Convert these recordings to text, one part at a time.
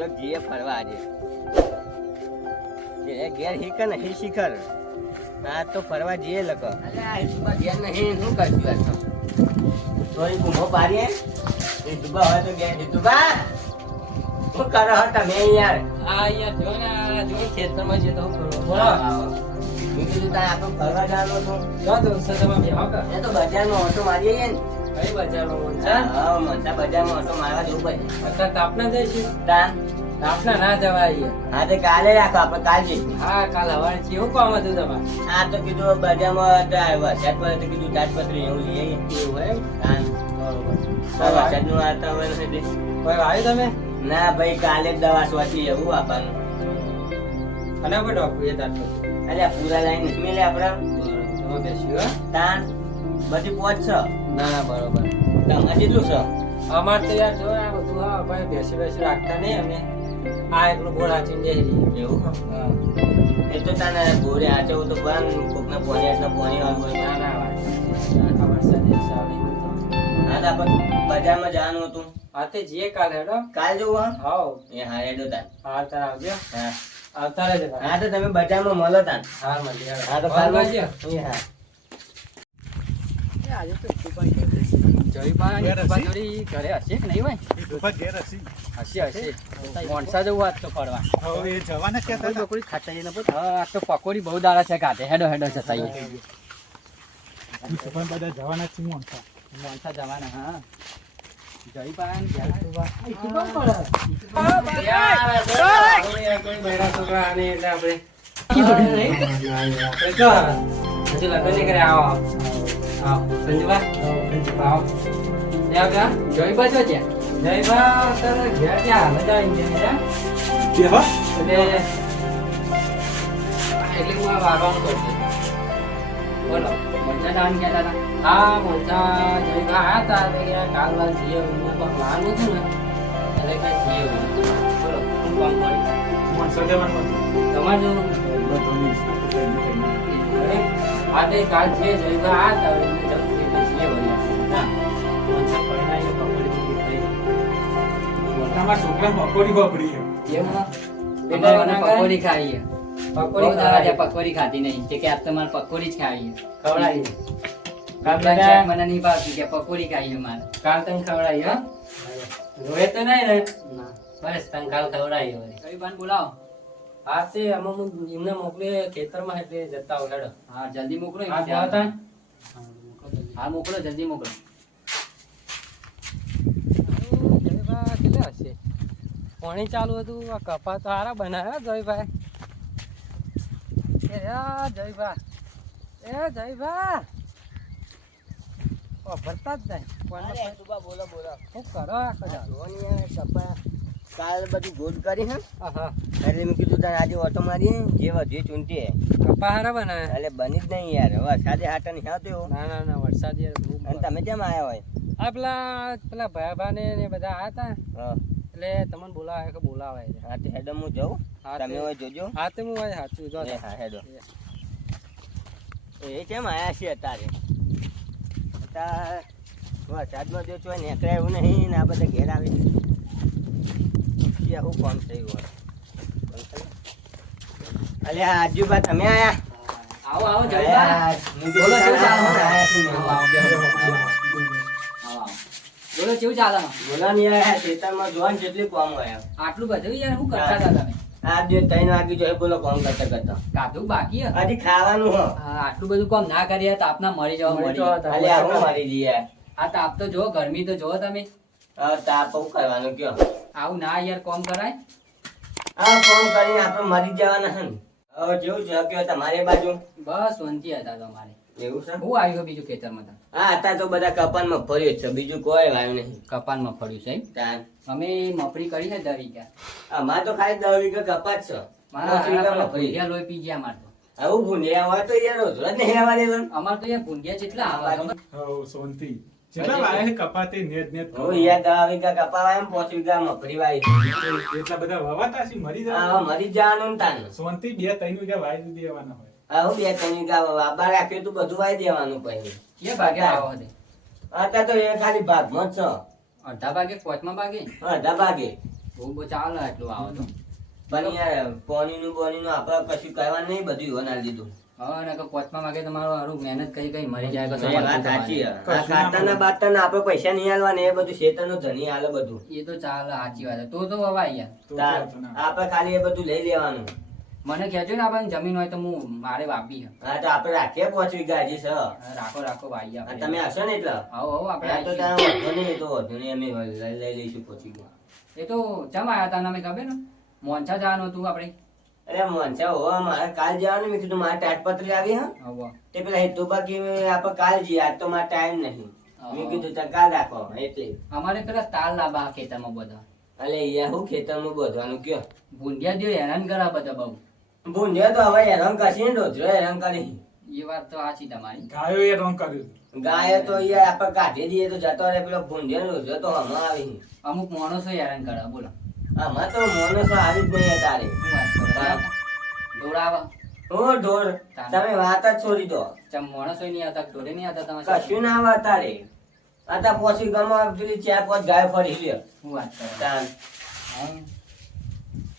જો જીએ ફરવા આજે એ ઘેર હીકર ને હી શિખર આ તો ફરવા જઈએ લક અલ્યા હિસુબા ઘેર નહીં શું કરશું આ તો થોડી ગુમો પાડીએ એ દુબા હોય તો ઘેર હિસુબા શું કરો હો તમે યાર અહીંયા જો ને આ જો ખેતરમાં જે તો હું કરું બોલો મેં કીધું તારે આપણે ફરવા જવાનું હતું જો દોસ્તો તમે બેહો કે એ તો બજારમાં ઓટો મારીએ ને કઈ બજારમાં મોંચા હા મનતા બજારમાં ઓટો મારવા જવું પડે અત્યારે તાપના જઈશું તાન તાપના ના જવાય હા તે કાલે રાખો આપણે કાલ જઈશું હા કાલ હવારે છે શું કામ હતું તમારે આ તો કીધું બજારમાં વરસાદ પડે તો કીધું તાજપત્રી એવું લઈએ એવું એમ તાન બરોબર વરસાદનું વાતાવરણ છે તે. કોઈ આવ્યું તમે ના ભાઈ કાલે જ દવા સ્વાથી એવું આપવાનું અને કોઈ ડોક્ટર એ તાર અલ્યા પૂરા લાઈન નથી મેલે આપડા તમે બેસ્યું હો તાન બધી પોચ છે ના ના બરોબર તમારે કેટલું છે અમાર તો યાર જો આ બધું હા ભાઈ બેસી રાખતા નહીં અમે આ એકલું બોર હાચીને જઈ રહી એવું હા એ તો તાને ગોરે આચવું તો પણ કોકના પોણી એટલે પોણી વાળું હોય ના ના વાત આ વરસાદ એ સાવ નહીં મળતો. હા તો આપણે બજારમાં જવાનું હતું હા તે જઈએ કાલે હેડો કાલ જવું હા હાવ એ હા હેડો તાન હાલ તાર આવજો હા આવતા રહેજો હા તો તમે બજારમાં મળો તાન હાલ મળીએ હા તો કાલ કાલ મળીએ એ હા આજે તો જયભાઈ થોડી ઘરે હશે કે નહીં ભાઈ હશે હશે મોણસા જવું આજ તો ફરવા પકોડી ખાતા જઈને હા આજ તો પકોડી બહુ દાડા છે કાઢે હેડો હેડો જતા મોણસા જવાના હા બોલો મોજા દાન ગયા હતા હા મોજા જયભા આયા હતા કાલ વાત જઈએ લાનું હતું ને એટલે કઈ જઈએ બોલો શું કામ પડી તમારે આજે કાલ છે જયભા આયા હતા એટલે જઈએ વળ્યા ના મોજા પડી પકોડી ખાઈએ પકોડી ખાતી નહીં કે આજ તો મારે પકોડી જ ખાવી ખવડાવી મને નહીં ભાવતી કે પકોડી ખાઈએ મારે કાલ તને ખવડાવી હા રોએ તો નહીં ને બસ તને કાલ ખવડાવી ગરીબાન બોલાવો હા તે અમે એમને મોકલીએ ખેતરમાં એટલે જતા હોય હેડો હા જલ્દી મોકલો હા મોકલો જલ્દી મોકલો કેટલા હશે પાણી ચાલુ હતું આ કપા તો સારા બનાવ્યા જયભાઈ જયભા ભરતા જ નહીં બોલો બોલો શું કરો કાલ બધું ગોળ કરી હે હા એટલે મેં કીધું તારે આજે ઓટો મારી જે વધુ ચૂંટી કપા હારા બનાવે એટલે બની જ નહીં યાર વરસાદે હાટા નહીં આવતો એવું ના વરસાદ અને તમે કેમ આવ્યા હોય આ પેલા ભયાભા ને બધા આવ્યા હતા હા એટલે તમને બોલાવે કે બોલાવે હા તો હેડો હું જઉં તમે હોય જોજો હા તો હું હોય સાચું જો હા હેડો એ કેમ આયા છે અત્યારે વરસાદમાં જો છો નીકળે એવું નહીં ને આ બધા ઘેર આવે શું કામ થયું હોય અલ્યા આજુબા તમે આયા આવો આયા. બોલો કેવું ચાલે બોલા નહીં આયા ખેતરમાં જોવા ને જેટલી કામ હોય આટલું બધું યાર શું કરતા હતા તમે આ બે 3 વાગી જોઈએ બોલો કામ કરતા કાધું બાકી હે? હજી ખાવાનું હો આટલું બધું કામ ના કરીએ તાપના મરી જવા અલ્યા હું મારી દઈએ આ તાપ તો જો ગરમી તો જો તમે તાપ હું કરવાનું કયો આવું ના યાર કોમ કરાય આ કામ કરીને આપણે મરી જવાના હે ને. હવે જેવું છે કે તમારી બાજુ બસ શાંતિ હતા તમારે એવું છે હું આવ્યો બીજું ખેતરમાં તો હા અત્યારે તો બધા કપાનમાં ફર્યું જ છે બીજું કોઈ વાયું નહીં કપાનમાં ફળ્યું છે એમ? તાન અમે મફળી કરી છે 10 વીઘા અમારે તો ખાલી 10 વીઘા કપાસ છે મારા 5 વીઘા પેલા મગફળી. ભૂંડિયા લોહી પી ગયા માર તો આવું ભૂંડિયા હોય તો યાર રોજ જ નહીં આવવા દેવાનું. અમાર તો યાર ભૂંડિયા જેટલા આવે ખબર? કેટલા વાયા છે કપાતે નેત નેત કરો? હું યાર 10 વીઘા કપા વાય 5 વીઘા મગફળી વાય એટલા બધા વાવાતા છે મરી હા જવા મરી જવાનું ને તાન સોનથી 2-3 વીઘા વાઈ દેવાના હોય આવું 2-3 વીઘા વાબા રાખ્યું તું બધું વાય દેવાનું પછી કે ભાગે આવો છે અત્યારે તો એ ખાલી ભાગમાં જ છે અડધા ભાગે પોચમાં ભાગે અડધા ભાગે બહુ ચાલે એટલું આવે તો. પણ યાર પોણીનું આપણે કશું કહેવાનું નહીં, બધું ઈવન આલી દીધું. હવે ને કે પોચમાં વાગે તમારું હારું મહેનત કરી મરી જાય કશું એ વાત મળતું સાચી તમારે. હે. આ ખાતાના બાતાના આપણે પૈસા નહીં આલવાના, એ બધું શેતાનનું ધણી આલે બધું. એ તો ચાલે સાચી વાત છે. તો વવાય યાર. તો તાર તો ના. આપણે ખાલી એ બધું લઈ લેવાનું. મને કહેજો ને આપણે જમીન હોય તો હું મારે વાપી છે. હા તો આપણે રાખીએ 5 વીઘા હજી છે. રાખો ભાઈ આ આપણે. તમે હશો ને એટલે આવો આપણે આ તો આવીશું. ત્યાં વાંધો નહીં, એ તો વાંધો નહીં, અમે લઈ લઈશું 5 વીઘા. એ તો ચમ આયા તા અમે ખબર ને મોંચા જવાનું હતું આપણે. અરે મોનસા હોવા મારે કાલ જવાનું, મેં કીધું મારે તાટપત્રી આવી હા. આવો. તે પેલા હેતુબા કે આપણે કાલ જઈએ, આજ તો મારે ટાઈમ નહીં. મેં કીધું તો કાલ રાખો એટલે. અમારે પેલા તાલ લાબા ખેતરમાં બધા અલે અહીંયા હું ખેતરમાં બોધવાનું કયો. ભૂંડિયા દો હેરાન કરા બધા બહુ. ભૂંડ્યો તો હવે હેરાન કરશે ને, રોજરો હેરાન કરી. એ વાત તો સાચી તમારી. ગાયો એ રંગ કર્યું. ગાય તો યાર આપણે કાઢી દઈએ તો જતો રહે, પેલો ભૂંડ્યો ને રોજરો તો હમણાં આવી. અમુક માણસો હેરાન કરે બોલો. આમાં તો માણસો આવી જ નહીં તારે. શું વાત કરો? દોડાવા હું ઢોર, તમે વાત જ છોડી દો. ચમ માણસો નહીં આવતા ઢોરે નહીં આવતા તમારે. કશું ના આવે તારે. આ તો પોસી ગામમાં પેલી 4-5 ગાય ફરી લે. શું વાત કરો? તાન. હા.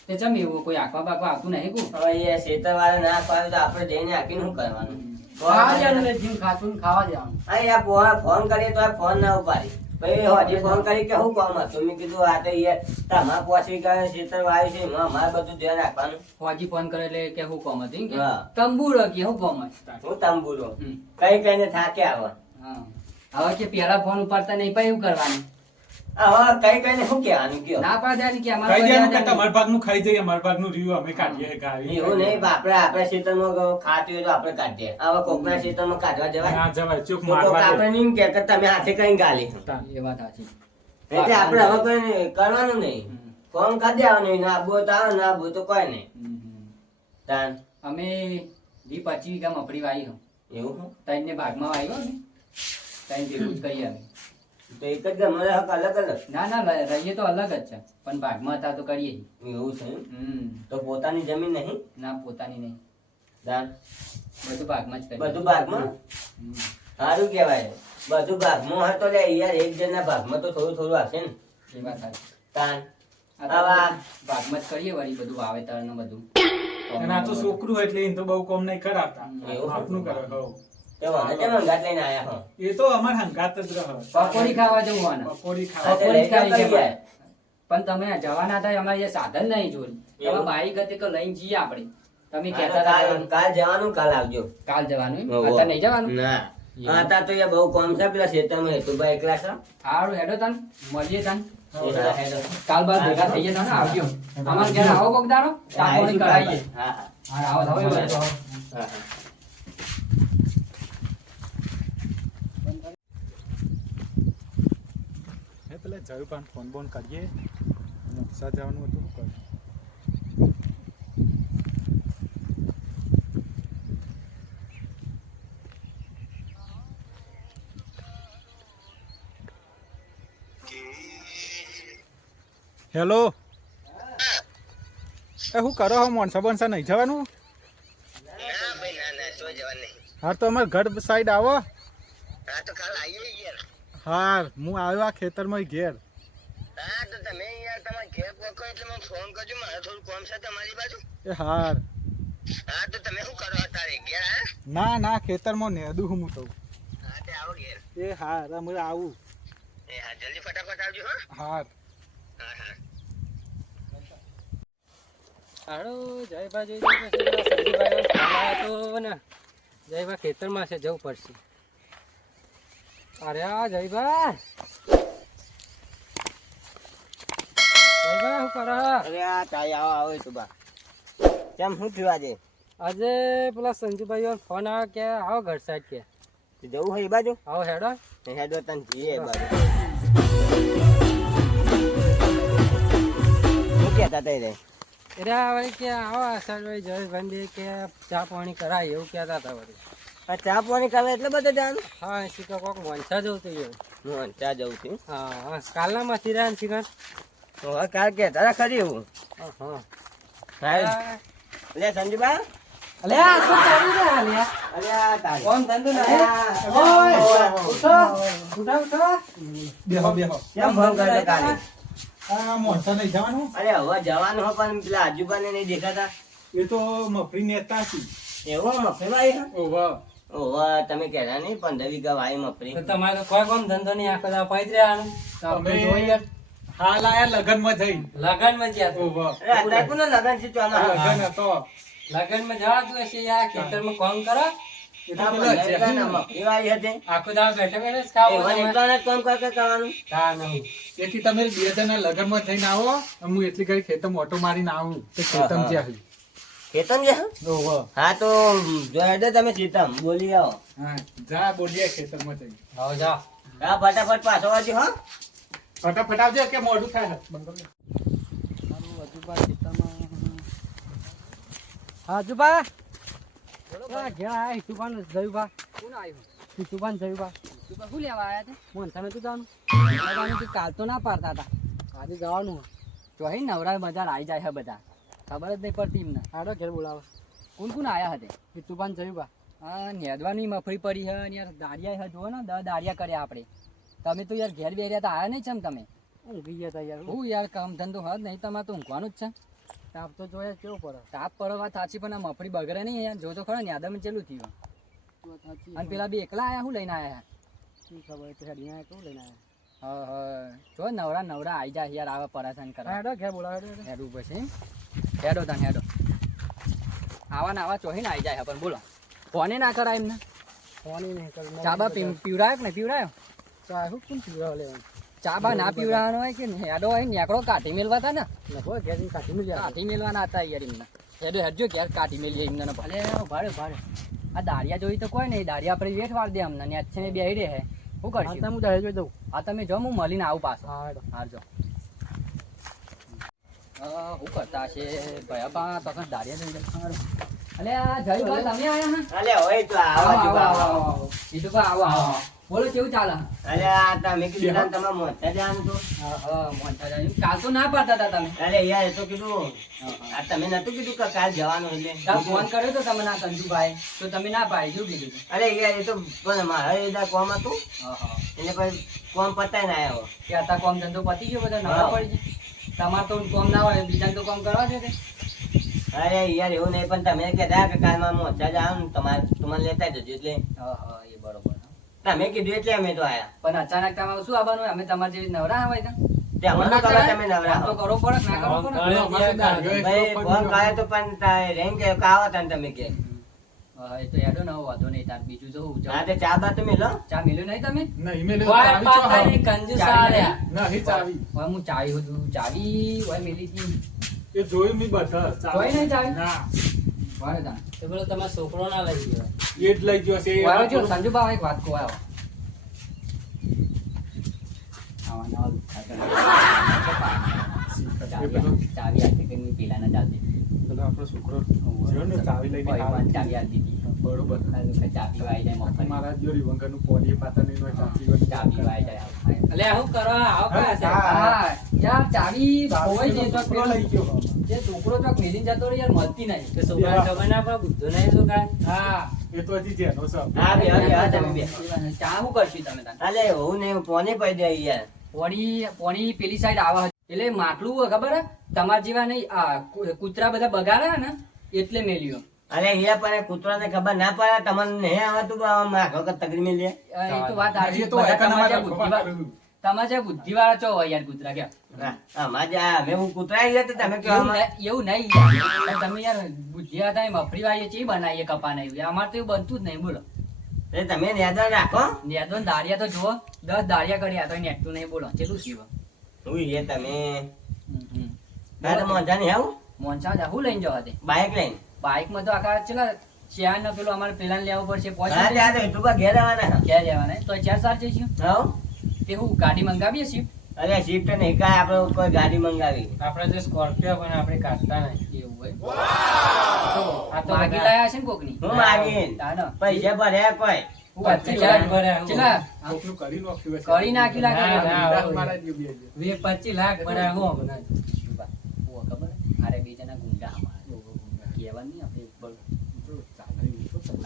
તે ચમ એવું કોઈ આંકવા બાકવા આવતું નહીં કુ? હવે એ શેતરવાળા ના પાડે તો આપણે જઈને હાકીને શું કરવાનું? ખાવા જવાનું ને જીવ ખાતું ને ખાવા જવાનું. હા યાર ફોન કરીએ તો ફોન ના ઉપાડી. ભાઈ હજી ફોન કરી કે શું કામ હતું? મેં કીધું આ તો યાર તમારે પોસી ગાય શેતર વાવ્યું છે, એમાં અમારે બધું ધ્યાન રાખવાનું. ફોજી ફોન કરે એટલે કે હું કોમ હતી કે હા. તંબુરો કે હું કોમ હતી. હું તંબુરો હમ. કઈ કઈને થાકે આવે. હા. હવે કે પેલા ફોન ઉપાડતા નહીં પછી એવું કરવાનું. હવે કઈ કઈને શું કહેવાનું કયો? ના પાડે કે કહી અમારે દેવાનું કે બધા તમારા ભાગનું ખાઈ જઈએ, અમારા ભાગનું રહ્યું અમે કાઢીએ ગાય. એવું નહીં, આપણે ખેતરમાં ખાતું હોય તો આપણે કાઢીએ. હવે કોકના ખેતરમાં કાઢવા જવાય? ના જવાય, ચૂક તો કોક મારવા આપણે દે. નહીં કે તમે હાથે કઈ ગાલી. એ વાત સાચી. એટલે આપણે હવે કઈ કરવાનું નહીં. હમ. કોમ કાઢી દેવાનું, ના આબુ તો આવે, ના આબુ તો કોઈ નહીં. હમ. તાન અમે 20-25 વીઘા મફળી વાવી હો. એવું હું? ત્રણને ભાગમાં વાવી હો ને. ત્રણ ભેગું જ કરીએ અમે. તો એક જ ગમે હક અલગ અલગ. ના રહીએ તો અલગ જ છે પણ ભાગમાં હતા તો કરીએ. એવું છે એમ? હમ. તો પોતાની જમીન નહીં? ના પોતાની નહીં, તાન બધું ભાગમાં જ કરીએ. બધું ભાગમાં? હમ. સારું કહેવાય. બધું ભાગમાં હોય તો લે યાર, એક જણના ભાગમાં તો થોડું થોડું હશે ને. એ વાત સાચી. તાન આ તો હવે ભાગમાં જ કરીએ વળી બધું વાવેતર ને બધું. અને આ તો છોકરું હોય એટલે એને તો બહુ કોમ નહીં કરાવતા. એવું? આપનું કરે હો. તે વાંધો કેમ અંગાત લઈને આયા હો? એ તો અમાર હંગાત જ રહે. પકોડી ખાવા જવું હોય ને. પકોડી હા, ખાવા. તે પકોડી લઈ જ ખાવી જાઓ છે કરી ભાઈ. પણ તમે જવાના હતા અમારે એ સાધન નહીં જોઈ. એવું? તમે બાઈક હતી કે લઈને જઈએ આપણે. તમે હા, કહેતા તો હતા કાલ જવાનું, કાલ આવજો. કાલ જવાનું એમ? હોવો. અત્યારે નહીં જવાનું? ના હતા તો યાર બહુ કોમ છે, પેલા ખેતરમાં હેતુભાઈ એકલા છે. સારું હેડો તન મળીએ તન. હેડો, હેડો. કાલ બાદ ભેગા થઈએ તને આવજો. અમારે ઘરે આવો કોક દાડો ચા પાણી કરાવીએ. હા, હા. હા આવો આવો એ બાજુ. હા, હા. હે પેલા જયું પણ ફોન બોન કરીએ. મોક્ષા જવાનું હતું શું કરું? હેલો, એ શું કરો હો? મોનસા બોનસા નહીં જવાનું? ના ભાઈ, ના ના, તો જવાનું નહીં. હા તો અમારે ઘર સાઈડ આવો. હા તો કાલ આવીએ યાર. હા હું આવ્યો આ ખેતરમાં ઘેર. હા તો તમે યાર તમારા ઘેર પહોંચો એટલે મને ફોન કરજો, મારે થોડું કામ છે તમારી બાજુ. એ હાર. હા તો તમે શું કરો અત્યારે? ઘેર આયા? ના ના, ખેતરમાં નેદું હું તો. હા તે આવો ઘેર. એ હાર, અમે આવું. એ હા, જલ્દી ફટાફટ આવજો. હા હાર. હા હા. હાલો જયભા જઈ સંજીભાઈ ફોન આવ્યો તો ને જયભા ખેતરમાં છે, જવું પડશે. અરે આ જયભા શું કરે? અરે આ તાઈ આવો આવો તું બા. કેમ શું થયું આજે? આજે પેલા સંજુભાઈ ફોન આવ્યો કે આવો ઘર સાઈડ કે જવું હોય એ બાજુ? આવો હેડો. હેડો તને જઈએ એ બાજુ. શું કહેતા તા રે? એટલે વળી કે આવો આ સાઈડ વળી જયેશભાઈ કે ચા પાણી કરાય એવું કહેતા હતા વળી. આ ચા પાણી કરે એટલે બધે જવાનું? હા શીખર કોક વંશા જવું હતું એવું. હું ચા જવું છું. હા હા કાલના માંથી રહ્યા ને શીખર. તો હવે કાલ કહેતા તા ખરી એવું. હા હા લે સંજુબા. અલે આ શું ચાલી રહ્યા લે? અરે આ તારી. કોણ ધંધો અરે નહીં? આ. ઓય ઉઠો ઉઠો ઉઠો. બેહો બેહો. કેમ ફોન કર્યો કાલે? આ મોટા નહીં જવાનું અરે હવે જવાનું હો પણ પેલા આજુબાને નહીં દેખાતા. એ તો મફરી નેતા છે. એવો મફરી વાળી હે? ઓવા ઓહો, તમે કહેતા નહીં 15 વીઘા વાળી મફરી. તો તમારે તો કોઈ કામ ધંધો નહીં આખો દાડો પડી જ રહેવાનું. તો આપણે અમે જોઈએ હાલ આયા લગનમાં જઈ. લગનમાં ગયા તો. ઓવા અરે અત્યારે કોનો લગન છે ચોમાં? લગન હતો. લગનમાં જવાતું હશે યાર, ખેતરમાં કામ કરો. એ તો આ પેલા 15 વીઘાના જેહું. મફરી વાળી હતી. આખો દાડો બેઠા બેઠા જ ખાવું એવા તમારે. એકલાને જ કામ કરવાનું. હા, નહીં. એથી તમે 2 જણા લગનમાં થઈને આવો અને હું એટલી ઘડી ખેતરમાં ઓટો મારીને આવું તો ખેતમ જ્યાં કેતન છે? ઓવા હા તો જોઈ દે તમે સીતમ બોલી આવો. હા જા બોલીએ ખેતરમાં જઈ. આવો જાઓ. હા ફટાફટ પાછો આવજો હો. ફટાફટ આવજો કે મોડું થાય બંધ કરી દે. હા જુબા ઘેર આયા હિતુભાન જયુભા. કોણ આવ્યું? હિતુભાન જયુભા. હિતુભા શું લેવા આયા તે? મોનસાને તું જવાનું કાલ તો ના પાડતા હતા, આજે જવાનું તો હે નવરા બજાર આવી જાય છે બધા, ખબર જ નહીં પડતી એમને. હાડો ઘેર બોલાવો. કોણ કોણ આયા હતા? હિતુભાન જયુભા. હા નેદવાની મફરી પડી છે અને યાર દાડિયા છે, જુઓ ને 10 દાડિયા કર્યા આપણે. તમે તો યાર ઘેર બેર્યા હતા, આયા નહીં ચમ તમે? ઊંઘી ગયા હતા યાર. હું યાર કામ ધંધો હદ નહીં, તમારે તો ઊંઘવાનું જ છે. તાપ તો જોયા કેવો પડે. તાપ પડે વાત સાચી, પણ આ મફળી બગડે નહીં યાર. જો તો ખરો ને યાદમ ચેલું થયું. અને પેલા બે એકલા આયા, શું લઈને આયા? શું ખબર તો હેડી આયા, કેવું લઈને આયા? હા જો નવરા નવરા આવી જાય યાર, આવા પરેશાન કરે. હેડો ઘેર બોલાવો. હેડું પછી હેડો તાન હેડો. આવા ને આવા ચોહીને આવી જાય પણ બોલો ફોને ના કરાય એમને. ફોને નહીં કરે. ચાબા પીવડાયો કે નહીં પીવડાયો? ચા શું કોણ પીવડાવ લેવાનું? ચાબા ના પીવડાવવાનો હોય કે હેડો હોય નેકડો કાઢી મેલવા હતા ને. કાઢી મેલવાના હતા યાર એમને. હેડો હેડજો ઘેર કાઢી મેલીએ એમને. ભલે ભાડે ભાડે આ દાળિયા જોઈ તો કોઈ નહીં, દાળિયા આપણે વેઠ વાર દે અમને ને છે બેહી રહે હે. શું કરશે? હું દાળિયા જોઈ દઉં. હા તમે જો, હું મળીને આવું પાછો. હા જો શું કરતા છે ભયા તখন દાળિયા જોઈ દઉં. અલે આ જયભાઈ તમે આયા હા? અલે હોય તો આવો જ બાબા. ઈદુભા આવો આવો. બોલો કેવું ચાલે? અલે આ તમે કીધું તમે મોટા જાણ તો. મોટા જાય કાલ તો ના પાડતા હતા તમે. અરે યાર એ તો કીધું આ તમે નતું કીધું કે કાલ જવાનું એટલે. કાલ ફોન કર્યો તો તમે ના સંજુભાઈ, તો તમે ના પાડી શું કીધું? અરે યાર એ તો પણ મારે એદા કોમ હતું એટલે પછી કોમ પતાય ને આવ્યો. કે आता કોમ ધંધો પતી ગયો, બધા નવા પડી જાય. તમારે તો કોમ ના હોય, બીજાને તો કોમ કરવા છે તે. અરે યાર એવું નહીં, પણ તમે કહેતા કે કાલમાં મોટા જાવ ને તમારે લેતા જજો એટલે એ બરોબર. તમે કીધું એટલે અમે તો આયા. પણ અચાનક તમારે શું આવવાનું હોય? અમે તમારે જેવી નવરા હોય તો તે અમને ખબર તમે નવરા તો હો. કરો પડે કે ના કરો પડે? ભાઈ ફોન કરે તો પણ તારે રેંગ કે આવો તને તમે કે એ તો હેડો ને વાંધો નહીં. તાર બીજું તો હું હા તે ચા બા તમે લો. ચા મેલ્યું નહીં તમે? નહીં મેલે કોઈ ચાવી પાછા ચો નહીં, કંજૂસ ચાવી આલ્યા. નહીં ચાવી. હવે હું ચાવી હતું, ચાવી હોય મેલી હતી. એ જોયું મેં બધા જોઈ નહીં ચાવી? ના વારે તા તો પેલો તમારો છોકરો ના લઈ ગયો. એ જ લઈ ગયો છે એ વારે જો સંજુબા એક વાત કહો આવો. ચાવી આપી કે મેં પેલા ના ચાલતી. પેલો આપણો છોકરો જેવો ને ચાવી લઈને આવે. ચાવી આપી દીધી. બરોબર ચાવી વાઈ જાય મફત. મારા જો રીવંગરનું પોલી પાતા નહીં હોય ચાવી ચાવી વાઈ જાય. એટલે શું કરવા આવો કયા છે? હા યાર ચાવી ખોવાઈ જાય તો છોકરો લઈ ગયો. જે છોકરો ચોક મેલીને જતો રહ્યો યાર, મળતી નહીં. તો છોકરાને ખબર ના પડે, બુદ્ધો નહીં શું કાંઈ? હા એ તો હજી જેનો છે. હા બે હા તમે બે. ચા શું કરશું તમે તાર? અલે હું નહીં પોની પડી દે યાર. પોણી પેલી સાઈડ આવે છે. એટલે માટલું હોય ખબર હે? તમારા જેવા નહીં, આ કૂતરા બધા બગાડે ને એટલે મેલ્યો. અરે અહીંયા પણ કૂતરાને ખબર ના પડે તમને નહીં આવતું માખો કે તગડી મેં લે. એ તો વાત સાચી. એ તો બધા એકાના માટે તમારા જે બુદ્ધિવાળા ચો હોય યાર કૂતરા કે. અમારે અમે હું કૂતરા ગયા તો તમે કહો એવું નહીં યાર. તમે યાર બુદ્ધિયા હતા મફરી વાળી ચી બનાવીએ કપા નહીં, અમારે તો એવું બનતું જ નહીં. બોલો એ તમે નેદા રાખો. નેદો ને દાળિયા તો જુઓ, 10 દાળિયા કર્યા તો નેટતું નહીં. બોલો કેટલું થયું? હું એ તમે ના તો મોંઝા નહીં આવું મોનસા હું લઈને જવા દે? બાઇક લઈને. બાઇક માં તો આખા ચલા ચાર ને પેલું અમારે પેલા લેવું પડશે. હા ત્યાં તો એટલું ઘેર આવવાના. ક્યાં લેવાના? તો 4 સાર જઈશું. હવ તે હું ગાડી મંગાવીએ છીએ. અરે શિફ્ટ નહીં કાંઈ આપણે કોઈ ગાડી મંગાવી. આપણે જે સ્કોર્પિયો પણ આપણે કાઢતા નહીં. એવું હોય. આ તો માગી બધા- લાયા છે ને કોકની. હું માગી તાનો. પૈસા ભર્યા કોઈ. હું વચ્ચે ચલા કોકનું કરી નાખ્યું હશે. કરી નાખી લાગે. ના, ના. દાંત મારા જ બે છે. 25 લાખ ભર્યા હું હમણાં. ઓ ખબર? અરે બે જણા ગુંડા અમારા. કહેવાનું નહીં આપણે.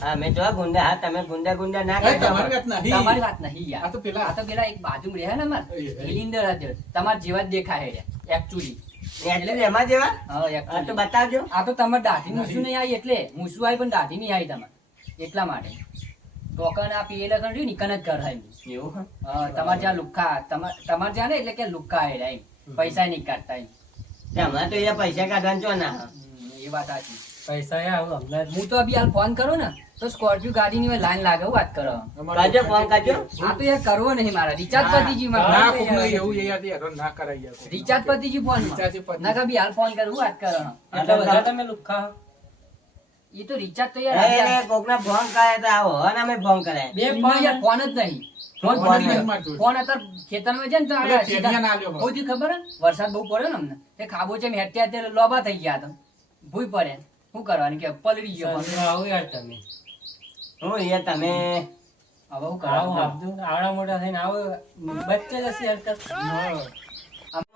હા મેં જો ગુંડા હા તમે ગુંડા ના એ કરતા તમારી વાત નહીં. તમારી વાત નહીં યાર. આ તો પેલા આ તો પેલા એક બાજુમાં રહે ને અમાર એ, એ. સિલિન્ડર હતો તમાર જેવા જ દેખાય છે એકચ્યુઅલી. એટલે એમાં જેવા હા હા actually. તો બતાવજો આ તો તમારે દાઢી મૂછું નહીં આવી એટલે મૂછું આવી પણ દાઢી નહીં આવી તમારે એટલા માટે ટોકન આ પીએલા કણ રહ્યું ને કન જ કરાય એવું હા? તમારે જ્યાં લુક્કા તમારે જ્યાં ને એટલે કે લુક્કા આવેલા એમ પૈસા નહીં કાઢતા એમ. તે હમણાં તો અહીંયા પૈસા કાઢવાનું છો ના એ વાત સાચી. પૈસા આવું હમણાં હું તો અભી હાલ ફોન કરું ને તો સ્કોર્પિયો ગાડીની લાઈન લાગે હું વાત કરો. કાજો ફોન કાજો આ તો યાર કરવો નહીં મારા રિચાર્જ પતી ગયું ના મારા કોકનું એવું એ યાદ હેરાન ના કરાય યાર. રિચાર્જ પતી ગયું ફોન રિચાર્જ પતી ના કભી હાલ ફોન કરું હું વાત કરો. એટલા બધા તમે લુખ્ખા એ તો રિચાર્જ તો યાર એ કોકના ફોન કરે તો આવો અને અમે ફોન કરાય બે ફોન યાર ફોન જ નહીં ફોન ફોન પડી નહીં ગયો. મારતો. ફોન અત્યારે ખેતરમાં છે ને તો એટલે આ ફેરિયા ના લ્યો. બહુ દી ખબર હે ને? વરસાદ બહુ પડ્યો ને અમને તે ખાબો છે હેઠ્યા તે લોબા થઈ ગયા તો ભૂઈ પડે શું કરવાનું કે પલળી ગયો ફોન. આવું યાર તમે હું યાર તમે હવે હું આવું કરાવું આપજો આવડા મોટા થઈને આવો બચ્ચે જશે હરકત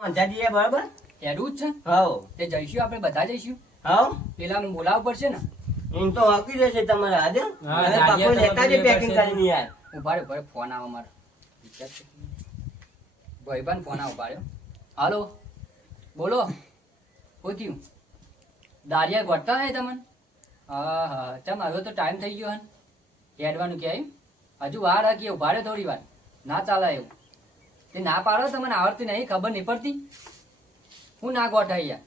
મંજાજીએ બરાબર એડું જ છે હવ તે જઈશું આપણે બધા જઈશું હવ પેલા બોલાવવું પડશે ને એમ તો હકી જશે તમારે આજે હા, અને દાડિયા પાકો તો લેતા જ બધું પેકિંગ લેવાશે. કરીને યાર ઉભા રહ્યો ભાઈ ફોન આવે મારો ભાઈબાન ફોન આવે ઉભા રહ્યો હાલો બોલો શું થયું દારિયા ગોઠતા નહીં તમને હા હા ચમ હવે તો ટાઈમ થઈ ગયો હે હેડવાનું કે હજુ વાર રાખીએ ઉભા રહ્યો થોડી વાર ના ચાલે એવું તે ના પાડો તમને આવડતી નહીં ખબર નહીં પડતી હું ના ગોઠાઈ યાર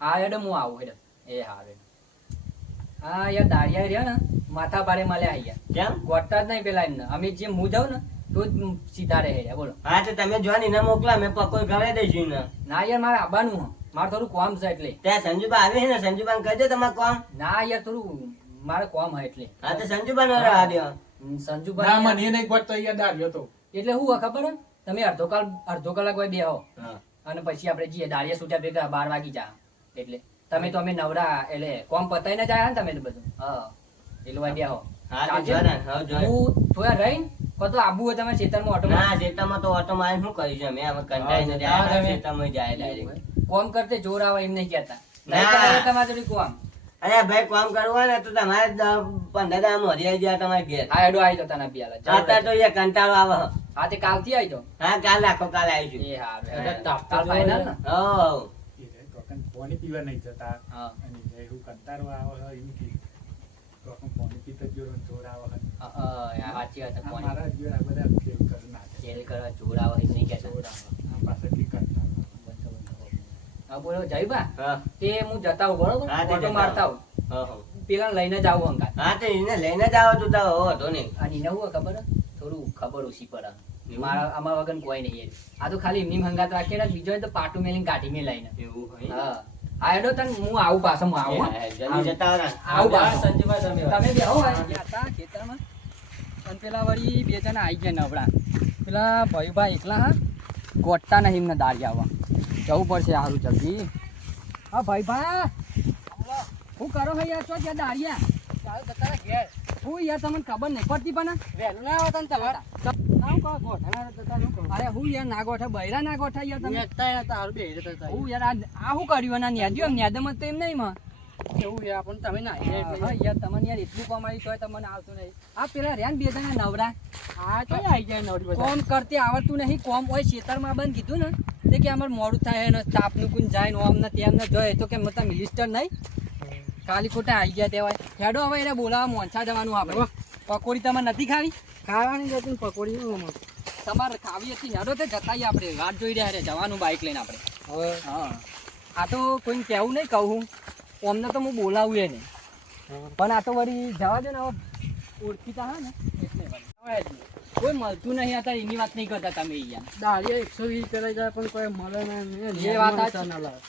હા હેડો હું આવું હેડો એ હા હેડો હા યાર દારિયા રહ્યા ને માથા પાડે મળ્યા યાર કેમ ગોઠતા જ નહીં પેલા એમને અમે જે હું જાઉં ને તો જ સીધા રહે યાર બોલો હા તો તમે જો ને એને મોકલા મેં પકોઈ ખવડાવી દઈશું ને ના યાર મારે આવવાનું હે. મારે થોડું કોમ છે એટલે ત્યાં સંજુબા આવે છે ને સંજુબા કહેજો તમારે કોમ ના યાર થોડું મારે કોમ હે એટલે હા તો સંજુબા નો રહેવા દો ના સંજુભાઈ મને નહીં ગોઠતો યાર દાઢીઓ તો. એટલે હું ખબર હે તમે અડધો કલાક હોય બેહો હા. અને પછી આપણે જઈએ દાડિયા છૂટ્યા ભેગા 12 વાગી જા એટલે તમે તો અમે નવરા એટલે કોમ પતાઈને જ આયા ને તમે તો બધું હા એટલે હોય બેહો હા તો ચાલશે? જો ને હવે જો હું થોડા રહીને કતો આબુ હોય તમે ખેતરમાં ઓટો ના શેતામાં તો ઓટો મારીને શું કરીશું અમે અમે કંટાળી નથી હા, આવ્યા તમે- શેતામાં જાય ડાયરેક્ટ કોમ કરતે જોર આવે એમ નહીં કહેતા ના. નહીં કરાવે તમારે જોડે કોમ અરે ભાઈ કામ કરવું હોય ને તો તમારે 15 દામ મરી આવી જાય તમારે ઘેર આ હેડો આવી તો તને બિયાલા અત્યારે તો યાર કંટાળો આવે હા તે કાલથી આવી તો હા કાલ રાખો કાલ આવીશું એ હા એટલે તાપ તો કાલ ફાઇનલ ને હવ એ ટોકન પાણી પીવા નહીં જતા હા અને એવું કંટાળો આવે છે એમ કે ટોકન પાણી પીતા જ જોર જોર આવે છે. સાચી વાત છે. આ કોણ મારા જેવા આ બધા ફેલ કરી નાખે. ખેલ કરવા જોર આવે એમ નહીં કહેતા જોર આવે. આ પાછળથી કંટાળો આવે. હા બોલો જયબા હા તે હું જતા હું બરોબર હા, તે ઓટો જતા મારતા હું હવ. પેલા લઈને જ આવું અંગાત હા તો એને લઈને જ આવો તું તો હતો નહીં અને એને હું ખબર હે? થોડું ખબર ઓછી પડે એવું? મારા આમાં વગર કોઈ નહીં યાર. આ તો ખાલી એમની હંગાત રાખીએ ને બીજો હોય તો પાટું મેલીને કાઢી મેં લઈને એવું હોય હા હા હેડો તને હું આવું પાછો હું આવું હો. જલ્દી જતા રહો ને. આવું હા, પાછો સંજયભાઈ તમે વાત. તમે બેહો આ ગયા તા ખેતરમાં અને પેલા વળી બે જણા આવી ગયા નવરા પેલા ભાઈભાઈ એકલા હા ગોટતા નહીં એમને દાળી આવવા જવું પડશે સારું જલ્દી હા ભાઈભા શું કરો ભાઈ યાર છો ત્યાં દાળિયા હું યાર તમને ખબર નહીં પડતી પણ વહેલું ના આવતા ને અરે હું યાર ના ગોઠે બૈરા ના ગોઠા યાર તમે હું યાર આ શું કર્યું અને ન્યાદ્યો ન્યાદમાં તો એમ નહીં માં એવું યાર પણ તમે ના હા યાર તમને યાર એટલું કમાઈ તોય તમને આવતું નહીં આ પેલા રહ્યા ને બે જણા નવરા હા તો આવી જાય નવરી બધા કોમ કરતે આવડતું નહીં કોમ હોય ખેતરમાં બંધ કીધું ને તે કે અમારે મોડું થાય ને તાપનું કુન જાય ને આમ ને તેમ ને જોઈએ તો કે મતલબ મિનિસ્ટર નહીં કાલી ખોટા આવી ગયા તેવાય હેડો હવે એને બોલાવા મોંચા જવાનું આપણે પકોડી તમારે નથી ખાવી ખાવાની જતી પકોડી તમારે ખાવી હતી હેડો તે જતાઈએ આપણે રાત જોઈ રહ્યા છે જવાનું બાઇક લઈને આપણે હવે હા આ તો કોઈને કહેવું નહીં કહું અમને તો હું બોલાવું એ નહીં પણ આ તો વળી જવા દે ને હવે ઓળખીતા હા ને એટલે વળી. કોઈ મળતું નહીં અત્યારે એની વાત નહીં કરતા તમે યાર દાળિયા 120 પેલા જાય પણ કોઈ મળે નહીં એ વાત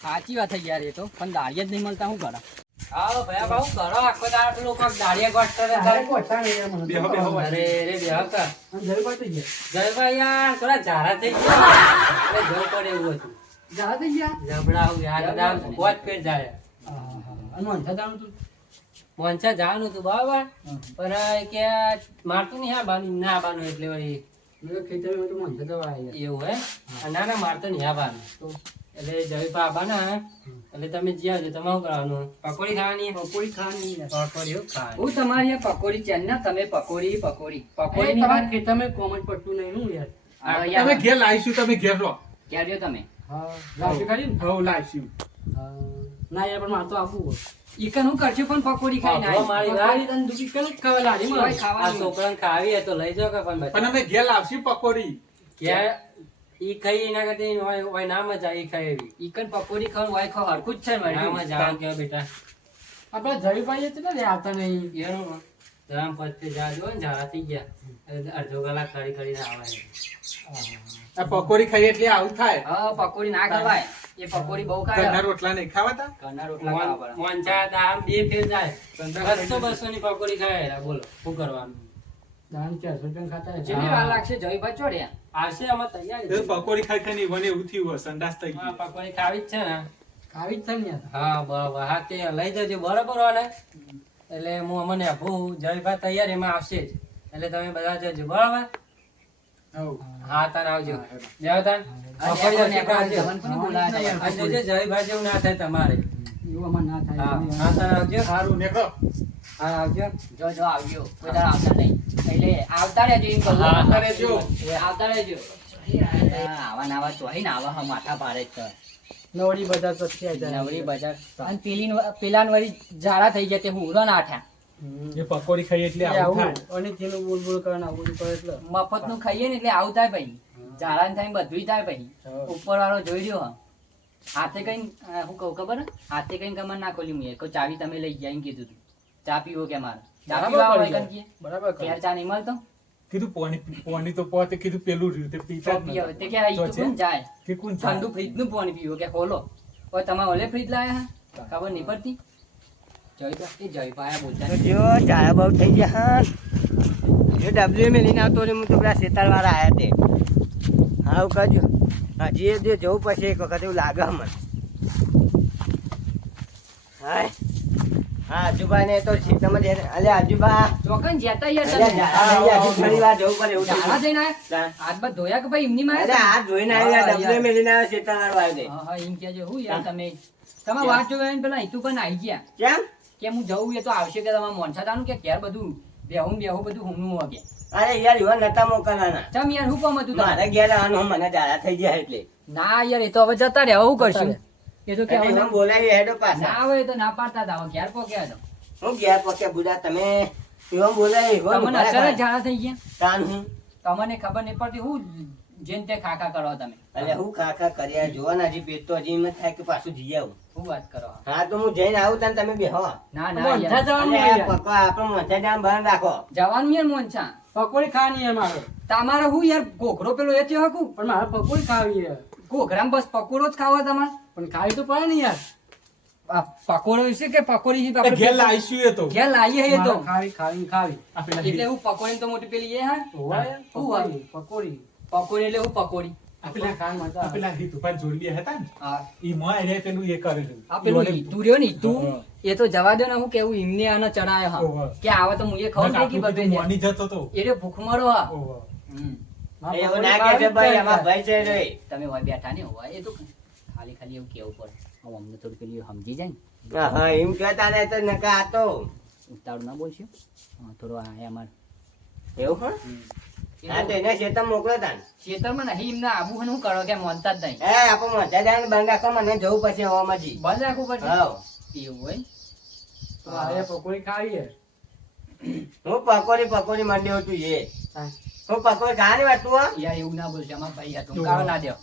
સાચી વાત થઈ યાર એ તો પણ દાળિયા જ નહીં મળતા શું કરા આવો ભયા ભાઉ કરો આખો દાડો લોકો દાડિયા ગોઠતા રહેતા. બેહો, બેહો. અરે રે બેહો કા. જયભાઈ જયભાઈ યાર થોડા ઝાડા થઈ ગયા એટલે જવું પડે એવું હતું જબડાવું યાર દામ પોચ પેર જાય મોંચા જવાનું હતું બરાબર પણ આ કે મારતું નહીં હા બાનું ના બાનું એટલે વળી એવું હે ના ના મારતો નહીં હા બાનું એટલે જયપા આવવાના એટલે તમે જ્યાં છો તમારે શું કરવાનું પકોડી ખાવાની પકોડી ખાવાની યાર. પકોડી ખાવાની હું તમારી આ પકોડી ચેન ના તમે પકોડી પકોડી એ પકોડી તમારા ખેતરમાં કોમન પડતું નહીં હું યાર. તમે ઘેર લાવીશું, તમે ઘેર રહો. ક્યાં રહ્યો તમે હા લાવશે ખરી ને? હવ લાવીશું. ના યાર પણ મારે તો આપવું હોય. ઈકન હું કરશું પણ પકોડી ખાઈને હા, આવીશ. મારી વાત. પકોડી તને દુખી કરે જ ખાવા લાડી સિવાય માં. આ ખાવાની છોકરાને ખાવી હોય તો લઈ જાઓ કે પણ પણ અમે ઘેર લાવશું પકોડી. ક્યાં ઈ ખાઈ એના કરતા હોય ના મજા ઈ ખાઈ એવી ઈકન પકોડી ખાવાનું હોય ખાવ હરખું જ છે ને ના વળી. મજા આવે કે બેટા આપણે જયભાઈ છે ને આવતા નહીં. એનું ધરામ પત્તે જાજો ને ઝાડા થઈ ગયા એટલે અડધો કલાક કરી કરીને આવે આ પકોડી ખાઈએ એટલે આવું થાય. હા પકોડી ના ખવાય એ પકોડી બહુ ઘરના ખાય રોટલા નહીં ખાવાતા? ઘરના રોટલા ખાવા પડે. મોંચા દામ બે ફેર જાય ધંધા 200 ની પકોડી ખાય બોલો શું કરવાનું દાન 400 રૂપિયા ખાતા હશે. જેટલી વાર લાગશે જયભાઈ ચોડ્યા આવશે અમે તૈયાર એ પકોડી ખાઈ ખાઈને ઈવોને એવું થયું હોય, સંડાસ થઈ હા, ગઈ. પકોડી ખાવી જ છે ને ખાવી જ થાય ને યાર. હા બરાબર હા તે લઈ જજો બરાબર વાલે એટલે હું અમને આપું જયભાઈ તૈયાર એમાં આવશે જ એટલે તમે બધા જજો બરાબર હવ. હા તાન આવજો જાવ તાન આ પકોડી નેકળો, આવશે. નેકળો, જવાનું કોને બોલાયા આ તમે? જોજે જયભાઈ જેવું ના થાય તમારે એવું અમારે ના થાય. હા હા તાન આવજો સારું નીકળો. હા આવજો જો જો આવજો કોઈ દાડો આવતા નહીં એટલે આવતા રહેજો એમ કહું. હા, આવતા રહેજો. એ આવતા રહેજો આવા નાવા ચોહી ને આવા હા માથા ભારે જ છે. નવરી બજાર તો છે જ. નવરી બજાર અને પેલા વળી ઝાડા થઈ ગયા તે હુંરો નાઠ્યા એ પકોડી ખાઈએ એટલે એ આવું આવું. થાય. અને તેનું બોલ બોલ કરવાનું આવું બધું કરે એટલે. મફત નું ખાઈએ ને એટલે આવું થાય ભાઈ ઝાડા થાય બધું થાય ભાઈ ઉપર વાળો જોઈ રહ્યો હા. હાથે કઈ હું કહું ખબર હે? હાથે કઈ કમર ના ખોલી મેં કોઈ ચાવી તમે લઈ ગયા એમ કીધું તું ચા પીવો કે મારે ચા બરાબર પીવા કરી હોય લે. કંઈ કે? બરાબર કરે. ઘેર ચા નહીં મળતો કીધું પોણી તો પોતે કીધું પેલું રહ્યું તે પીતા તો જ પીવો. નતા. તે કે આ ઈ તો તો છે? કોણ જાય કે કોણ છે? ઠંડુ ફ્રીજ નું પાણી પીવો કે ખોલો ઓય તમારે ઓલે ફ્રીજ લાયા હે ખબર નહીં પડતી જય પાયા બોલતા જો ઝાડા બહુ થઈ ગયા હા જો ડબલ્યુ મેલીને આવતો રહ્યો હું તો પેલા શેતાળ વાળા આયા તે હા કરજો હજી એ જો જવું પછી એક વખત એવું લાગે મને હાય હા આજુબા ને તો ખેતરમાં જઈને અલે આજુબા ચોકન જતા યાર અલે તમે. ઝાડા થઈ ગયા, હજી ઘણી વાર જવું પડે એવું ઝાડા થઈ જઈને આયા? ગયું. હાથ બાથ ધોયા કે ભાઈ એમની માં અરે આયા? આ જોઈને આવ્યા હા, ડબલ્યુ યાર. મેલીને આવ્યા શેતાળ વાળો આવ્યો તે. હા, હા, એમ કહેજો. હું યાર તમે તમારે વાત જોઈને પેલા હિતુ પણ આવી ગયા કેમ કે હું જવું એ તો આવશે કે તમારે મોનસા જાનું કે ઘેર બધું બેહું બધું હુંનું વાગે અરે યાર એવા નતા મોકલવાના ચમ યાર હું કોમ હતું મારે તમારે? ઘેર આવવાનું મને ઝાડા થઈ ગયા એટલે ના યાર એ તો હવે જતા રહ્યા હું કરશું એ તો કે એટલે એમાં બોલાવી હેડો પાછા ના આવે તો ના પાડતા હતા હવે ઘેર પોક્યા તો હું ઘેર પકે બુડા તમે એવા બોલાવી એવા તમને ઉભા અચાનક રાખો. ઝાડા થઈ ગયા તાન હું તમને ખબર નહીં પડતી હું જેન તે ખાખા કરો તમે એટલે હું ખાખા કર્યા જોવાના હજી પેટ તો હજી એમ જ થાય કે પાછું જઈ આવું શું વાત કરો હા તો હું જઈને આવું તાન તમે બેહો ના ના મોનસા યાર જવાનું અને આ યાર. પપ્પા આપણે મોચા જામ બંધ રાખો જવાનું યાર મોનસા પકોડી ખાવાની અમારે. તમારે હું યાર ઘોઘરો પેલો એ થયો હકું પણ મારે પકોડી ખાવી છે. ઘોઘરામાં બસ પકોડો જ ખાવા તમારે પણ ખાવી તો પડે ને યાર. આ પકોડો વિશે કે પકોડી છે એ ઘેર લાવીશું એ તો. ઘેર લાવીએ એ તો મારે ખાવી ખાવી. આ પેલા એટલે હું પકોડી તો મોટી પેલી એ હા હોવા યાર. હું હોય? પકોડી. પકોડી એટલે હું પકોડી આ પેલા ખાવાની મજા આ આવે. પેલા હિતુભાઈ જોડબી હતા ને હા ઈ મોય એને પેલું એ કરેલું. આ પેલું ઈતું રહ્યો ને ઈતું હા. એ તો જવા દો ને હું કેવું એમને આને ચડાયો હા ઓહો. કે આવે તો મુએ ખાવ નકર કે આપણું બધે કીધું મોની જતો તો. એ રહ્યો ભૂખમરો હા ઓહો. હમ. મારે એવું પકોડી ના કે છે ખાવી જ ભાઈ છે આમાં ભાઈ છે રે તમે હોય બેઠા ને હોય એ તો ખાલી ખાલી એવું કેવું પડે હવે અમને થોડું પેલી સમજી જાય ને હા હા એમ કહેતા ને તો નકા આ તો ઉતાવળ ના બોલશું હા થોડો આ અમાર એવું હા હા તો એને શેતમ મોકલો તાન ખેતરમાં નહીં એમને આબુ હું કરો કે મોનતા જ નહીં એ આપણે મોચા જાને બંધ રાખો મને જવું પછી હવામાં જી બંધ રાખવું પડશે હા એવું હોય મારે પકોડી ખાવી છે. હું પકોડી મંડ્યો તું એ હા. હું પકોડી ખાવાની વાત તું હો? યાર એવું ના બોલશે અમાર ભાઈ હતું કાવ ના દેવ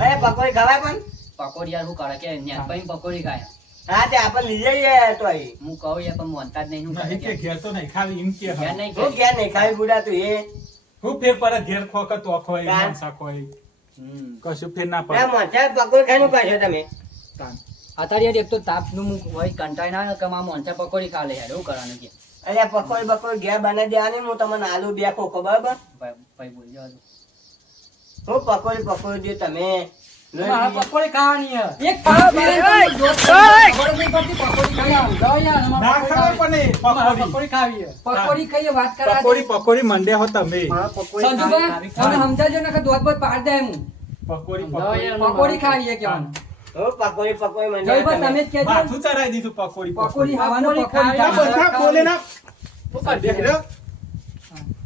અરે પકોડી ખવાય પણ પકોડી યાર હું કરે કે ન્યા ભાઈ પકોડી ખાય હા તે આપણે લઈ જઈએ તો અહીં હું કહું યાર પણ મોનતા જ નહીં હું કરે નહીં કે કે ઘેર તો નહીં ખાવી એમ કે ઘેર નહીં હું કે ક્યાં નહીં ખાવી બુડા તું એ હું ફેર પડે ઘેર ખો કે તો ખોય તાન. માનસા ખોય હમ. કશું ફેર ના આ પડે મોચા પકોડી ખાવાનું કહેશો તમે તાન. અત્યારે યાર એક તો તાપનું મુખ હોય કંટાળી ના કે મારા મોનસા પકોડી ખા લે યાર એવું કરવાનું કે અરે પકોડી ઘેર બનાવી દેવાની હું તમને આલુ બે ખોખો બરાબર ભાઈ બોલ જાવ હું પકોડી દે તમે મારે પકોડી ખાવાની છે. એક પાવ પકોડી ખાઈ જાઓ યાર, અમારે ના પકોડી ખાવે ખાવી. પણ એ અમારે પકોડી. પકોડી ખાવી છે. પકોડી ખાઈએ વાત કરા પકોડી મંડે હો તમે મારે પકોડી સંજુબા ખાવી, ખાવી. મને સમજાજો ને કે દોત બોત પાડ દે હું પકોડી જાઓ યાર, પકોડી ખાઈએ કેવાનું ઓ પકોડી પકોડી મને જયભા તમે જ કહેજો. માથું ચડાઈ દીધું પકોડી પકોડી ખાવાનું, પકોડી પકોડી આ ખાવી. બધા બોલે ના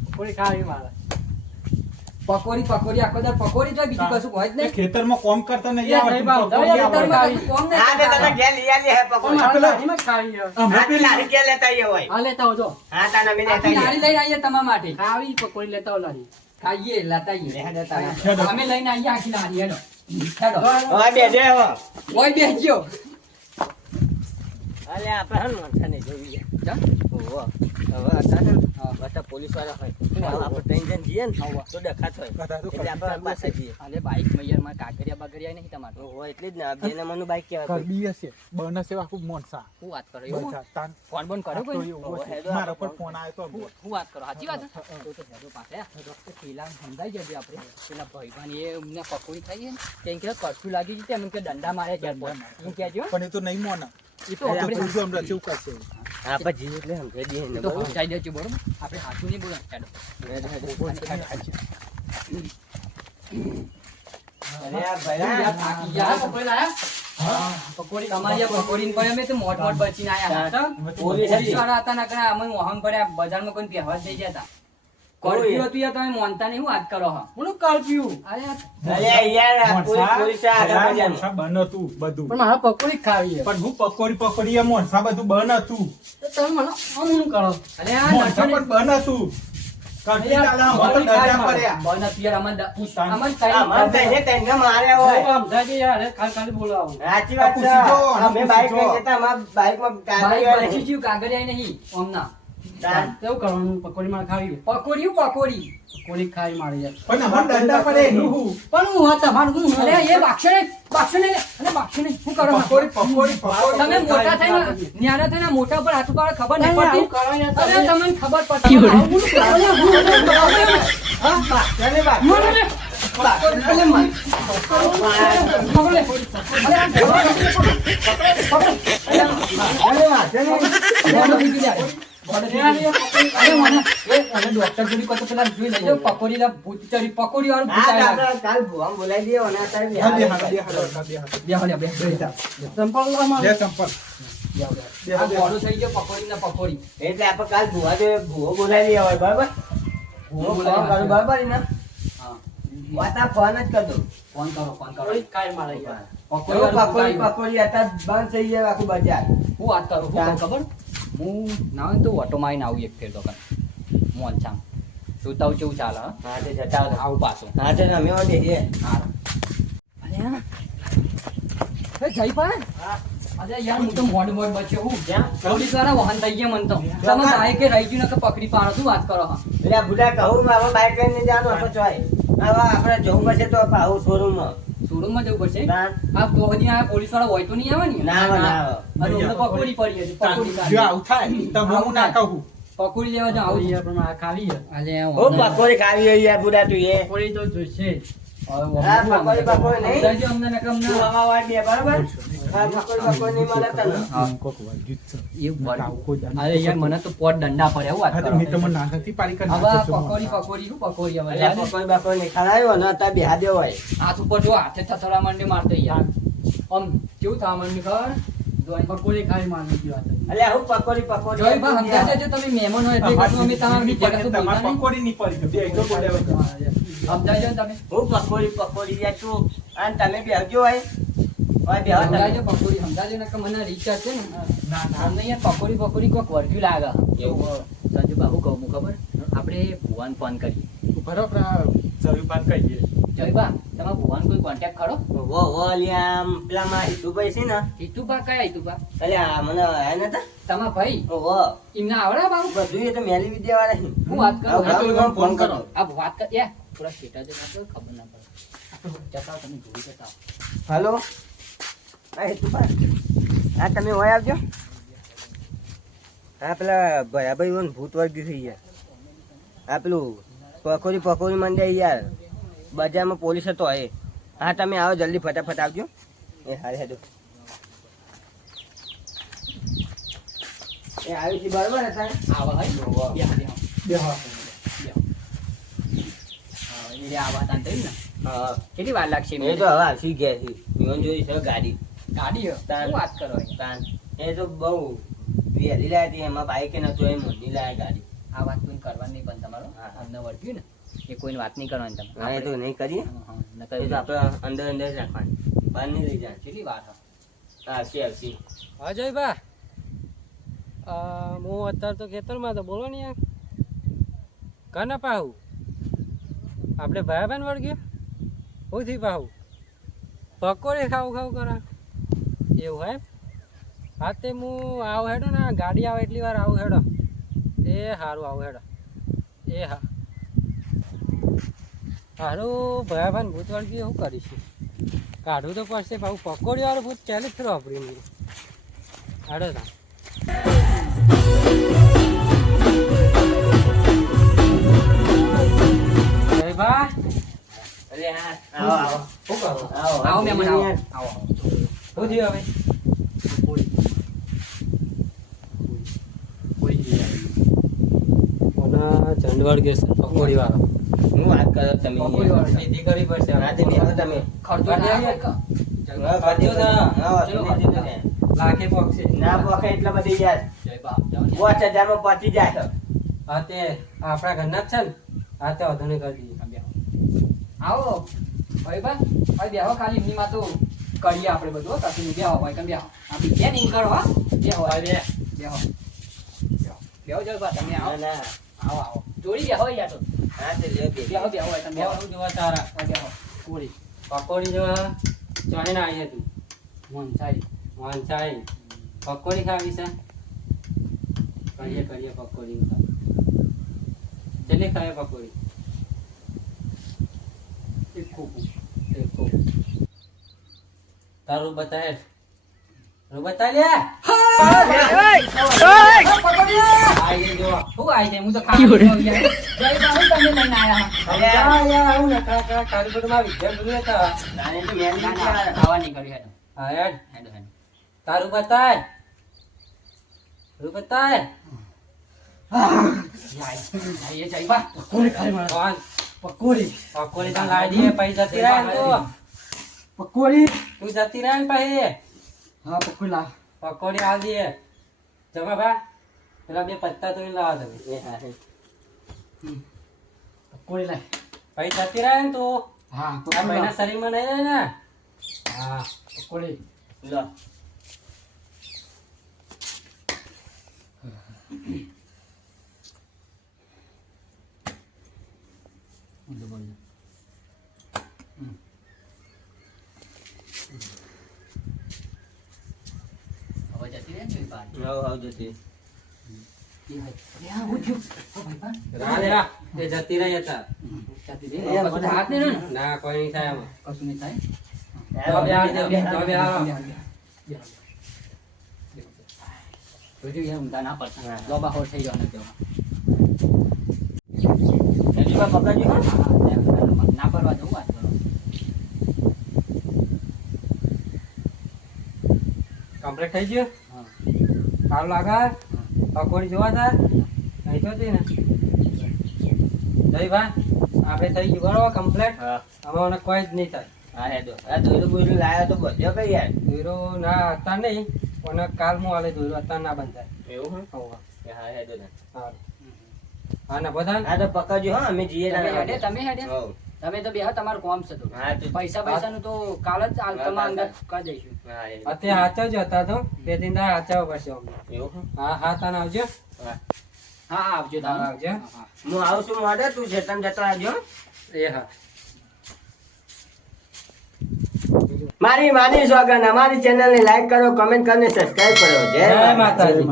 પકોડી ખાવી મારે. પકોડી પકોડી આખો દાડો પકોડી જ હોય, બીજું કશું હોય જ નહીં. ખેતરમાં કોમ કરતા નહીં એ આવડતું, નહીં બાપ, પકોડી જવા દે, આવડે. ખાવી. કોમ નહીં હા તે કરતા. તમે ઘેર લઈ આલી હે પણ પકોડી મારે પેલા- લારીમાં જ ખાવી છે. અમે હા તે પેલી- લારી ઘેર લેતા આવીએ હોય આ લેતા આવજો. હા તાને અમે લેતા આખી આવીએ લારી લઈને આવીએ તમારા માટે. ખાવી પકોડી લેતા આવો લારી. ખાઈએ લાતાઈએ. હેડો. અમે લઈને આવીએ આખી લારી. હેડો. હેડો. હવે બેસે હો ઓય બેસજો. અલે આપણે હન વાંચા જોઈએ જા. ઓહો હવે અત્યારે બધા પોલીસ વાળા હોય આપણે ટેન્શન જઈએ ને તો ડખાત હોય બધા તો એટલે આપણે પાછા જઈએ અરે બાઈક માં યાર મારે કાગરિયા બાગરિયા નહીં તમારે. ઓહો એટલે જ ને આ બેને મનું બાઈક કહેવાય કરબી હશે, બનસ એવા ખૂબ મોનસા. શું વાત કરો એવું? બધા તાન ફોન બોન કરો આ તો કોઈ? એવું હશે. હેડો મારા આપણે પર ફોન આવ્યો તો અમને. શું વાત કરો? સાચી વાત છે? તો હેડો પાસે. એ પેલા સમજાઈ જજે આપણે. પેલા ભાઈબાની એ અમને પકોડી ખાઈએ ને કેમ કે કરફ્યુ લાગી ગઈ છે એમ કે દંડા મારે ઘેર પર. એમ કહેજો. પણ એ તો નહીં મોના. એ તો આ તો આપણે જોજો હમણાં કેવું કરશે. આપણે જીવ એટલે સમજાઈ દઈએ ને એ તો સમજાઈ દેજો બરોબર. આપણે સાચું નહીં બોલો. હેડો. અરે આ ભાઈ યાર થાકી ગયા. પકોડી લાયા? હા, પકોડી તમારી આ પકોડીને ભાઈ અમે તો મોટ મોટ બચીને આયા હતા. પોલીસ પોલીસ વાળા હતા ના કરે અમે મોહન પડ્યા બજારમાં કોઈ પહેવા જ જઈ ગયા હતા. કરફ્યુ હતું યાર તમે માનતા નહીં. શું વાત કરો હા? કોનું કરફ્યુ? અરે અરે યાર આ પોલીસ આ આગળ મોનસા બજારમાં. મોનસા બન હતું બધું. પણ મારે પકોડી ખાવી છે. પણ હું પકોડી એ મોનસા બધું બન હતું. તો તમે મને આમ શું કરો? અરે આ મોનસા નટો પણ બન હતું. કરબી ચાલે, અમે તો ડરતા પડ્યા. બને પિયર અમન અમન આ મન તઈને તઈને માર્યા હોય સમજાય યાર ખાલી ખાલી બોલાવો. સાચી વાત છે પૂછી જો, અમે બાઈક પૂછી લઈને જો. જતા અમારા બાઈકમાં બાઈક કાગળિયા બચી નહીં. ગયું કાગળિયા નહીં ઓમના. તાન. કેવું કરવાનું? પકોડી મારે ખાવી છે. પકોડી પકોડી. પકોડી ખાવી મારી યાર. પણ અમારે ડરતા પડે એનું હું. પણ હું હા તમારું હું અરે એ બાક્ષો નહીં અને બાક્ષો નહીં. શું કરો પકોડી પકોડી તમે મોટા થઈને ન્યારા થઈને મોટા પર હાથ ઉપાડો ખબર નહીં આવું પડતી. કરો યાર અરે તમે. તમને ખબર પડતી. આવું શું કરો? હા, બાકીને બાકી. અલે મન. પકડો લે. બાકીને બાકી નહીં. અરે મને એ ડોક્ટર જોડી કતો પેલા જોઈ લેજો પકોડી લા ભૂત ચડી પકોડી વાળું ભૂત હા, તો આવ્યા. આપણે કાલ ભુવાને બોલાવી દઈએ અને અત્યારે હા, બે બિહાર હાથ, બે હાથ, બે હાથ. બે હાલે બે. સંપલ લો મારે. બે ચંપલ. આ ગોળો થઈ ગયો પકોડી ને પકોડી. એટલે આપણે કાલ ભુવા જોડે ભુવો બોલાવી દઈએ હોય બરાબર ભુવો ફોન કરું બરાબર ને હા. વાત આ ફોન જ કરી દઉં ફોન કરો ફોન કરો. પકોડી ખાવી મારે યાર. પકોડી જો વાળું ભૂત પકોડી આવ્યું. પકોડી અત્યારે બંધ થઈ જાય આખું બજાર હું વાત કરું હું કહું ખબર હું ના હોય ને તો ઓટો મારીને આવું એક ફેર તો કર મોનચામ જોતા કેવું ચાલે હા? હા તે જતા આવતા. આવું પાછું હા તે અમે હોય બેસીએ. અરે જયપાલ અરે યાર હું તો મોડ બચ્યો હું ક્યાં? પોલીસ વાળા વાહન થઈ ગયા મને તો તમે બાઈકે રહી ગયું ને કે પકડી પાડો શું વાત કરો હા? એટલે આ બુઢા કહું હવે બાઈક લઈને જવાનું આપણે ચોય હવે આપણે જવું પડશે તો આવું શોરૂમમાં શોરૂમમાં જવું પડશે ના આ તો હજી આ પોલીસ વાળા હોય તો નહીં આવે ને ના આવે, ના આવે. અરે હું તો પકોડી પડી હતી પકોડી જો ખાધી. આવું થાય તો હું ના કહું. પકોડી લેવા જાઉં પકોડી આવું યાર પણ મારે ખાવી છે. અલે હું પકોડી ખાવી હોય યાર બુઢા તું એ પકોડી તો જોઈશે જ. હા, પકોડી પકોડી નહીં. સમજાવજો અમને નકર અમને. તું હવા વાળ દે બરાબર હા પકોડી પકોડી નહીં મળે તને હા. કોક વાગ્યું જ છે. એવું બરાબર. આવું કોઈ દાડો. અરે યાર મને તો પોટ દંડા પડે એવું વાત હા, તો કરો મેં તમને ના નથી પાડી કરી હવે આ નાખ્યો છું. પકોડી પકોડી શું પકોડી હવે એટલે પકોડી બકોડી નહીં ખવડાવ્યો ને અત્યારે બેહા દેવો હોય હાથ ઉપર જો હાથે થથડા માંડી મારતો યાર આમ કેવું થવા માંડ્યું ખબર જો અહીં પકોડી ખાવી મારે બીજી વાત હતી. એટલે હું પકોડી પકોડી જોઈ બા સમજાય છે તમે મહેમાન હોય એટલે કશું અમે તમારા બીજા કશું બોલતા તમારે નહીં. પકોડી નહીં પડી તો બે એકલો બોલ્યા વગર. મારે યાર. સમજાય છે ને તમે હું પકોડી પકોડી યાર તું અને તમે બેહજો હોય બેહો સમજાય છે તમે પકોડી સમજાય છે ને કે મને રિચાર્જ છે ને ના ના અમને યાર પકોડી પકોડી કોઈક વર્ગ્યું લાગે એવું સંજુ બાબુ કહું હું ખબર આપણે ભુવાન ફોન કરીએ બરાબર આ જયુબાન કહીએ. જોઈ બા તમારા ભુવાન કોઈ કોન્ટેક્ટ ખરો વો વો લ્યા આમ પેલામાં હિતુભાઈ છે ને હિતુભા કયા હિતુભા એટલે આ મને હે નતા તમારા ભાઈ ઓહો એમને આવડે બાબુ બધું એ તો મેલી વિદ્યા વાળા છે. હું વાત કરું હા, તો એમાં ફોન કરો. આ વાત કર યાર થોડા શેટા જે નાખો ખબર ના પડે જતા તમે જોઈ જતા હાલો હા હિતુભાઈ હા તમે હોય આવજો હા પેલા ભયાભાઈ હોય ને ભૂત વર્ગ્યું થઈ ગયા હા પેલું પકોડી પકોડી મંડ્યા યાર બજારમાં પોલીસ હતો એ હા તમે આવો જલ્દી ફટાફટ આવજો એ હારે હેડો એ આવ્યું છે બરાબર હતા આવા હોય બે હા બે હા. એ આવા તા ને હા કેટલી વાર લાગશે એ તો હવે આવશી ગયા છે ઈવન જોઈ છે ગાડી ગાડી હે. તાન. શું વાત કરો યાર? તાન. એ તો બહુ વહેલી લાવી હતી એમાં બાઈક નતું એ મોની લાવી ગાડી આ વાત કોઈ કરવાની નહીં પણ તમારો હા. અમને વળગ્યું ને એ કોઈની વાત નહીં કરવાની તમે હા એ તો નહીં કરીએ નકર એ તો આપણે અંદર અંદર જ રાખવાની બહાર નહીં લઈ જાય કેટલી વાર હે? આવશે આવશે અજયભા હું અત્યારે તો ખેતરમાં તો બોલો ને યાર કને પાહું આપણે ભાઈ બહેન વળગ્યો હું થી પાહું પકોડી ખાવું ખાવું કરા એવું હે હા તે હું આવું હેડો ને ગાડી આવે એટલી વાર આવું હેડો એ સારું આવું હેડો એ હા સારું ભાઈ બહેન ભૂત વળગી શું કરીશું કાઢવું તો પડશે પાછું પકોડી વાળું ભૂત ચાલે જ ખરું આપણી હેડો તા ભા અરે હા આવો આવો શું કરો આવો મહેમાન આવો આવો શું થયું હવે ચંદવડ કે પકોડી વાળો હું વાત કરો તમે પકોડી વાળો. નીતિ કરવી પડશે હા તે બેહો તમે ખર્ચો ના આવે કે? હા, કરજો તો. હા, ચલો, તમે કરજો. જજો ને. લાખે પોકશે ના પોકે એટલા બધી યાર જય બાપ જાઓ ને. 5000 માં પહોંચી જાય છે. હા તે આપણા ઘરના જ છે ને હા તે વધુ નહીં કરી દઈએ આવો ભાઈ બા ભાઈ બેહો ખાલી એમની માં તો કરીએ આપણે બધું હો. કશું નહીં. બેહો ભાઈ કેમ બેહો આ બીજે નહીં કરો હા બેહો હવે બેહો બેહો જય બા તમે આવો ના, ના. આવો આવો જોડી બેહો યાર તો હા, તે લ્યો બે. બેહો બેહો ભાઈ તમે બેહો બહુ જોવા તારા બેહો પૂરી પકોડી જોવા ચોહીને આવી હતી મન સારી વાંચાઈ પકોડી ખાવી છે કરીએ કરીએ પકોડી કેટલી ખાય પકોડી એક ખોખું એક કોક. તારું બતાય રું બતાય લે આઈ જો શું આવી છે હું તો ખાવા ગયો યાર જય બા હું તમને લઈને આયા અરે, યા હું નકા કા કારીગરમાં વિદ્યા ભૂલે તા નાની તો મેં ના નહીં ના ખાવા. ખાવા નહીં કર્યું હેડો હા યાર હેડો હેડો તારું બતાય રું બતાય એ જય બા પકોડી ખાઈ મારે કોણ પકોડી પકોડી તો લાવી દઈએ પૈસા જતી રહે ને તું પકોડી તું જતી રહે ને પછી હા પકોડી લાવ પકોડી આલ દઈએ જમા ભા પેલા બે પત્તા તો લાવા તમે એ હા, હા. પકોડી લાવ પછી જતી રહે ને તું હા આ પકોડી મહિના લાવ શરીરમાં નહીં રહે ને હા પકોડી લો. હવે જતી રહે ને જોઈ બા હાવ, હાવ જતી. હા હું થયું ઓ ભાઈ બા રાહ રે રાહ. એ જતી રહી હતા જતી રહે કશું હાથ નહીં ને ના કોઈ નહીં થાય આમાં કશું નહીં થાય તો બે હાલ દે, તો બે હાલ. જોજો યાર ઊંધા ના પડતા લોબા હોર થઈ જવાના તેવા નજીકમાં પકડજો હો. ના પરવા જવું વાત કરો કમ્પ્લીટ થઈ ગયું હા સારું લાગે પકોડી જોવા તા નહીં તો હતી ને જય ભાઈ આપણે થઈ ગયું બરોબર કમ્પ્લીટ હા, આમાં કોઈ જ નહીં થાય હા, હેડો. આ દોયડું બોયડું લાયો તો બધો કઈ યાર. દોરો ના અત્યારે નહીં પણ કાલ હું આલે દોરો અત્યારે ના બંધાય એવું હે? હોવા. હા, હેડો ને. સારું હા ને બધા હા, તો પકડજો હો, અમે જઈએ તમે તાણે. હેડે તમે હેડે હોવ. તમે તો બેહો તમારું કામ છે તો હા, તો- પૈસા પૈસાનું તો કાલ જ તમારા અંદર કરી દઈશું હા, હેડો. અત્યારે હાચા જ હતા તો બે ત્રણ દાડા હાચાવા પડશે અમને એવું હે? હા હા તને આવજો હા. હા હા આવજો તમે હા, આવજો. હા. હું આવું છું મોડે, તું ચેતન જતો આવજો. એ હા મારી સોગન અમારી ચેનલ ને લાઈક કરો, કમેન્ટ કરો ને સબસ્ક્રાઇબ કરો. જય જય માતા. માતાજી